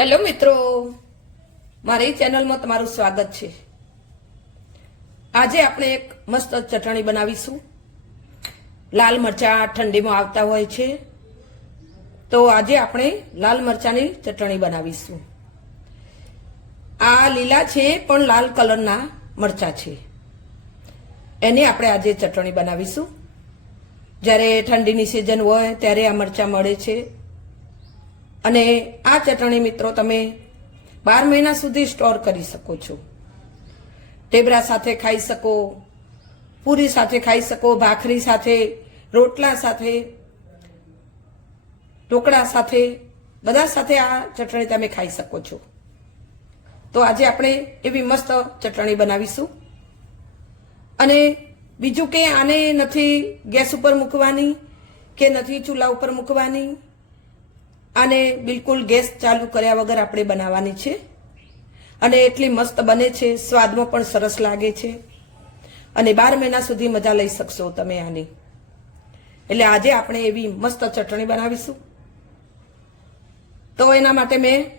Hello મિત્રો. મારી ચેનલમાં તમારું સ્વાગત છે. આજે આપણે એક મસ્ત ચટણી બનાવીશું. લાલ મરચા ઠંડીમાં આવતા હોય છે. તો આજે આપણે લાલ મરચાની ચટણી બનાવીશું. આ લીલા છે, પણ લાલ કલરના મરચા છે. એની આપણે આજે ચટણી બનાવીશું. જ્યારે ઠંડીની સિઝન હોય, ત્યારે આ મરચા મળે છે. અને આ ચટણી મિત્રો તમે બાર મહિના સુધી સ્ટોર કરી શકો છો. ટેબરા સાથે ખાઈ શકો, પૂરી સાથે ખાઈ શકો, ભાખરી સાથે, રોટલા સાથે, ઢોકળા સાથે, બધા સાથે આ ચટણી તમે ખાઈ શકો છો. તો આજે આપણે એવી મસ્ત ચટણી બનાવીશું. અને બીજું કે આને નથી ગેસ ઉપર મૂકવાની કે નથી ચૂલા ઉપર મૂકવાની? આને બિલકુલ ગેસ ચાલુ કર્યા વગર આપણે બનાવવાની છે. અને એટલી મસ્ત બને છે, સ્વાદમાં પણ સરસ લાગે છે. અને બાર મહિના સુધી મજા લઈ શકશો તમે આની. એટલે આજે આપણે એવી મસ્ત ચટણી બનાવીશું. તો એના માટે મેં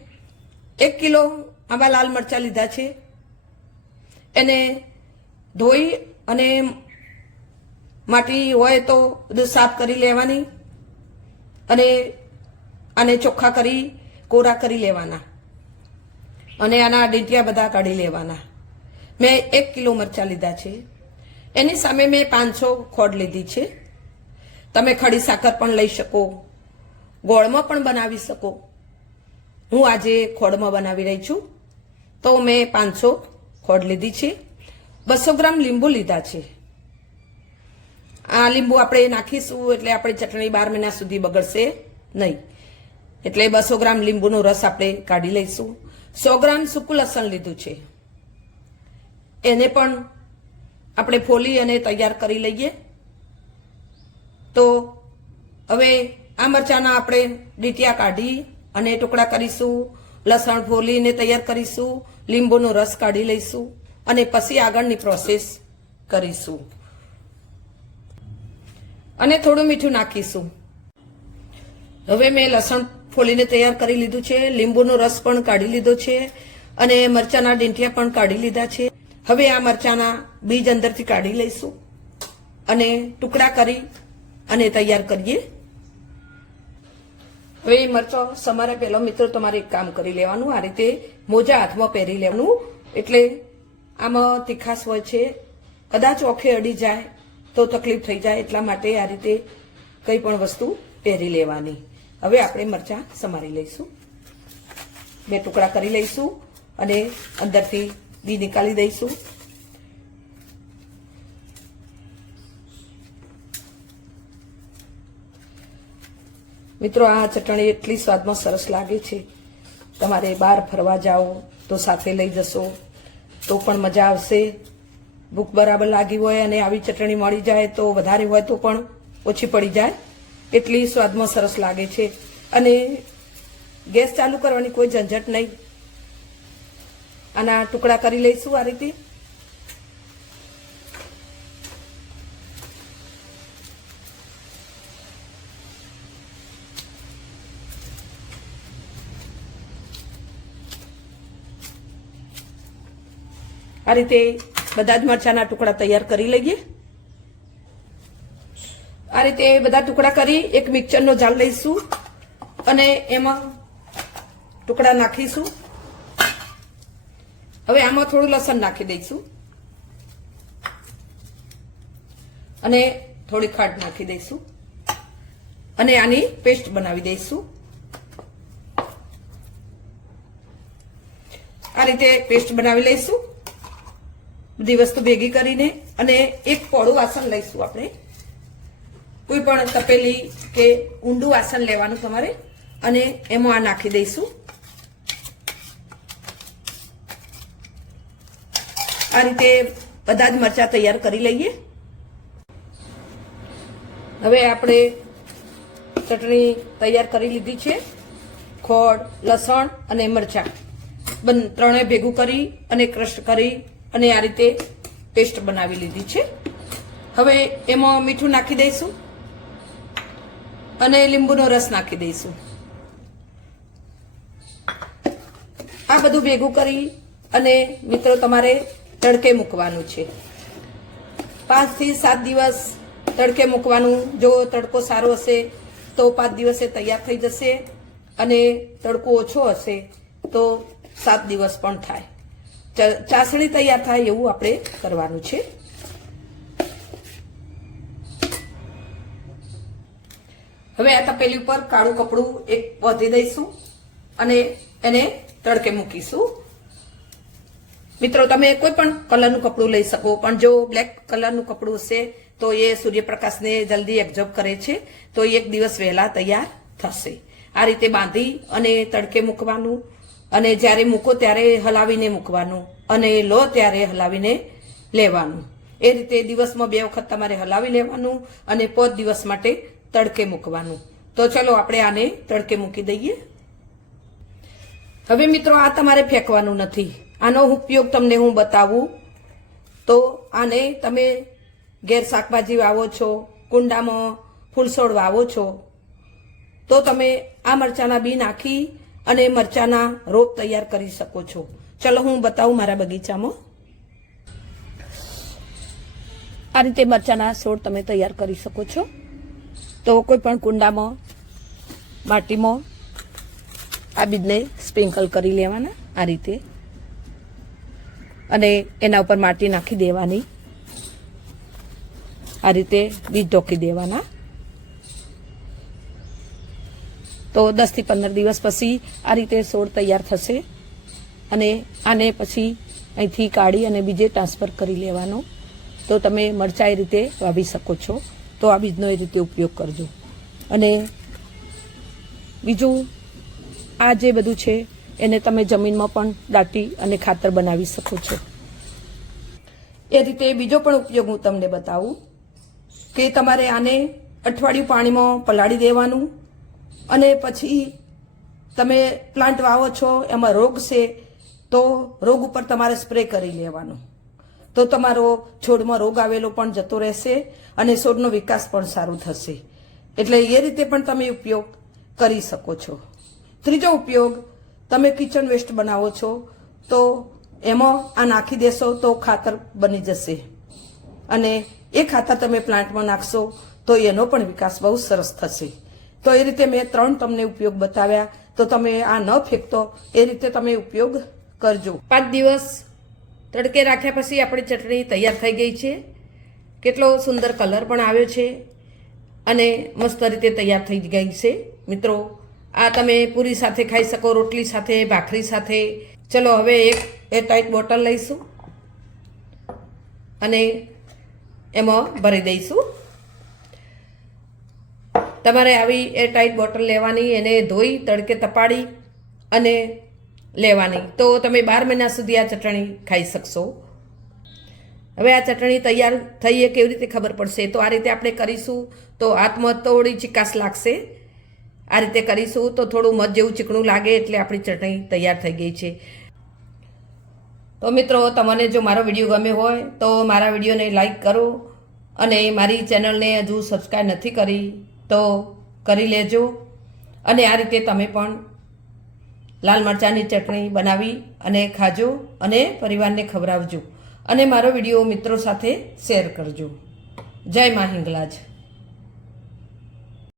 એક કિલો આંબા લાલ મરચાં લીધા છે. એને ધોઈ અને માટી હોય તો બધું સાફ કરી લેવાની. અને આને ચોખ્ખા કરી, કોરા કરી લેવાના. અને આના ડીંટિયા બધા કાઢી લેવાના. મેં એક કિલો મરચાં લીધા છે. એની સામે મેં પાંચસો ખોડ લીધી છે. તમે ખડી સાકર પણ લઈ શકો. ગોળમાં પણ બનાવી શકો. હું આજે ખોડમાં બનાવી રહી છું. તો મેં પાંચસો ખોડ લીધી છે. બસો ગ્રામ લીંબુ લીધા છે. આ લીંબુ આપણે નાખીશું એટલે આપણે ચટણી બાર મહિના સુધી બગડશે નહીં. એટલે બસો ગ્રામ લીંબુનો રસ આપણે કાઢી લઈશું. સો ગ્રામ સૂકું લસણ લીધું છે. એને પણ આપણે ફોલી અને તૈયાર કરી લઈએ. તો હવે આ મરચાના આપણે ડીટિયા કાઢી અને ટુકડા કરીશું. લસણ ફોલીને તૈયાર કરીશું. લીંબુનો રસ કાઢી લઈશું અને પછી આગળની પ્રોસેસ કરીશું. અને થોડું મીઠું નાખીશું. હવે મેં લસણ ફોલીને તૈયાર કરી લીધું છે, લીંબુનો રસ પણ કાઢી લીધો છે અને મરચાના ડીંઠિયા પણ કાઢી લીધા છે. હવે આ મરચાના બીજ અંદરથી કાઢી લઈશું અને ટુકડા કરી અને તૈયાર કરીએ. હવે એ મરચો સમારે પહેલો મિત્રો તમારે એક કામ કરી લેવાનું, આ રીતે મોજા હાથમાં પહેરી લેવાનું. એટલે આમાં તીખાસ હોય છે. કદાચ ઓખે અડી જાય તો તકલીફ થઈ જાય એટલા માટે આ રીતે કંઈ પણ વસ્તુ પહેરી લેવાની. હવે આપણે મરચાં સમારી લઈશું. બે ટુકડા કરી લઈશું અને અંદરથી બી નીકાળી દઈશું. મિત્રો, આ ચટણી એટલી સ્વાદમાં સરસ લાગે છે. તમારે બહાર ફરવા જાઓ તો સાથે લઈ જશો. તો પણ મજા આવશે. ભૂખ બરાબર લાગી હોય અને આવી ચટણી મળી જાય તો વધારે હોય તો પણ ઓછી પડી જાય. એટલી સ્વાદમાં સરસ લાગે છે. અને ગેસ ચાલુ કરવાની કોઈ ઝંઝટ નહીં. આના ટુકડા કરી લઈશું આ રીતે. આ રીતે બધા જ મરચાના ટુકડા તૈયાર કરી લઈએ. આ રીતે બધા ટુકડા કરી એક મિક્સરનો જાળ લઈશું અને એમાં ટુકડા નાખીશું. હવે આમાં થોડું લસણ નાખી દઈશું. અને થોડી ખાટ નાખી દઈશું. અને આની પેસ્ટ બનાવી દઈશું. આ રીતે પેસ્ટ બનાવી લઈશું. બધી વસ્તુ ભેગી કરીને અને એક પોળું વાસણ લઈશું આપણે. કોઈ પણ તપેલી કે ઊંડું વાસણ લેવાનું તમારે, અને એમાં આ નાખી દઈશું. આ રીતે બધા જ મરચા તૈયાર કરી લઈએ. હવે આપણે ચટણી તૈયાર કરી લીધી છે. ખોડ લસણ અને મરચા. બન ત્રણે ભેગું કરી અને ક્રશ કરી અને આ રીતે પેસ્ટ બનાવી લીધી છે. હવે એમાં મીઠું નાખી દઈશું. અને લીંબુનો રસ નાખી દઈશું. આ બધું ભેગું કરી અને મિત્રો, તમારે તડકે મૂકવાનું છે. પાંચથી સાત દિવસ તડકે મૂકવાનું. જો તડકો સારો હશે, તો પાંચ દિવસે તૈયાર થઈ જશે અને તડકો ઓછો હશે, તો સાત દિવસ પણ થાય. ચાસણી તૈયાર થાય એવું આપણે કરવાનું છે. આ તપેલી ઉપર કાળું કપડું એક વધી દઈશું અને એને તડકે મૂકીશું. મિત્રો, તમે કોઈ પણ કલરનું કપડું લઈ શકો, પણ જો બ્લેક કલરનું કપડું હશે, તો એ સૂર્યપ્રકાશને જલ્દી એબ્ઝોર્બ કરે છે, તો એ એક દિવસ વહેલા તૈયાર થશે. આ રીતે બાંધી અને તડકે મૂકવાનું, અને જ્યારે મૂકો ત્યારે હલાવીને મૂકવાનું, અને લો ત્યારે હલાવીને લેવાનું. એ રીતે દિવસમાં બે વખત તમારે હલાવી લેવાનું, અને પોત દિવસ માટે તડકે મૂકવાનું. તો ચલો આપણે આને તડકે મૂકી દઈએ. હવે મિત્રો આ તમારે ફેંકવાનું નથી. આનો ઉપયોગ તમને હું બતાવું. તો આને તમે ઘેર શાકભાજી વાવો છો, કુંડામાં ફૂલછોડ વાવો છો, તો તમે આ મરચાના બી નાખી અને મરચાના રોપ તૈયાર કરી શકો છો. ચલો હું બતાવું મારા બગીચામાં. આ રીતે મરચાના છોડ તમે તૈયાર કરી શકો છો. તો કોઈ પણ કુંડામાં, માટીમાં આ બીજને સ્પ્રિંકલ કરી લેવાના આ રીતે. અને એના ઉપર માટી નાખી દેવાની. આ રીતે બીજ ઢોકી દેવાના. તો દસથી પંદર દિવસ પછી આ રીતે છોડ તૈયાર થશે. અને આને પછી અહીંથી કાઢી અને બીજે ટ્રાન્સફર કરી લેવાનો. તો તમે મરચા રીતે વાવી શકો છો. તો આ બીજનો એ રીતે ઉપયોગ કરજો. અને બીજું, આ જે બધું છે, એને તમે જમીનમાં પણ દાટી અને ખાતર બનાવી શકો છો. એ રીતે બીજો પણ ઉપયોગ હું તમને બતાવું કે તમારે આને અઠવાડિયું પાણીમાં પલાળી દેવાનું અને પછી તમે પ્લાન્ટ વાવો છો, એમાં રોગ છે, તો રોગ ઉપર તમારે સ્પ્રે કરી લેવાનો. તો તમારો છોડમાં રોગ આવેલો પણ જતો રહેશે અને છોડનો વિકાસ પણ સારો થશે. એટલે એ રીતે પણ તમે ઉપયોગ કરી શકો છો. ત્રીજો ઉપયોગ, તમે કિચન વેસ્ટ બનાવો છો, તો એમાં આ નાખી દેશો તો ખાતર બની જશે. અને એ ખાતર તમે પ્લાન્ટમાં નાખશો તો એનો પણ વિકાસ બહુ સરસ થશે. તો એ રીતે મેં ત્રણ તમને ઉપયોગ બતાવ્યા. તો તમે આ ન ફેંકતો, એ રીતે તમે ઉપયોગ કરજો. પાંચ દિવસ તડકે રાખ્યા પછી આપણી ચટણી તૈયાર થઈ ગઈ છે. કેટલો સુંદર કલર પણ આવ્યો છે અને મસ્ત રીતે તૈયાર થઈ ગઈ છે. મિત્રો, આ તમે પૂરી સાથે ખાઈ શકો, રોટલી સાથે, ભાખરી સાથે. ચલો, હવે એક એરટાઈટ ટાઈટ બોટલ લઈશું અને એમાં ભરી દઈશું. તમારે આવી એરટાઈટ ટાઈટ બોટલ લેવાની, એને ધોઈ, તડકે તપાડી અને લેવાની. તો તમે બાર મહિના સુધી આ ચટણી ખાઈ શકશો. હવે આ ચટણી તૈયાર થઈ એ કેવી રીતે ખબર પડશે? તો આ રીતે આપણે કરીશું તો આત્મહત્તોળી ચિકાસ લાગશે. આ રીતે કરીશું તો થોડું મધ જેવું ચીકણું લાગે એટલે આપણી ચટણી તૈયાર થઈ ગઈ છે. તો મિત્રો, તમને જો મારો વીડિયો ગમે હોય તો મારા વિડીયોને લાઈક કરો અને મારી ચેનલને હજુ સબસ્ક્રાઈબ નથી કરી તો કરી લેજો. અને આ રીતે તમે પણ લાલ મરચાંની ચટણી બનાવી અને ખાજો અને પરિવારને ખવડાવજો. અને મારો વીડિયો મિત્રો સાથે શેર કરજો. જય મા હિંગલાજ.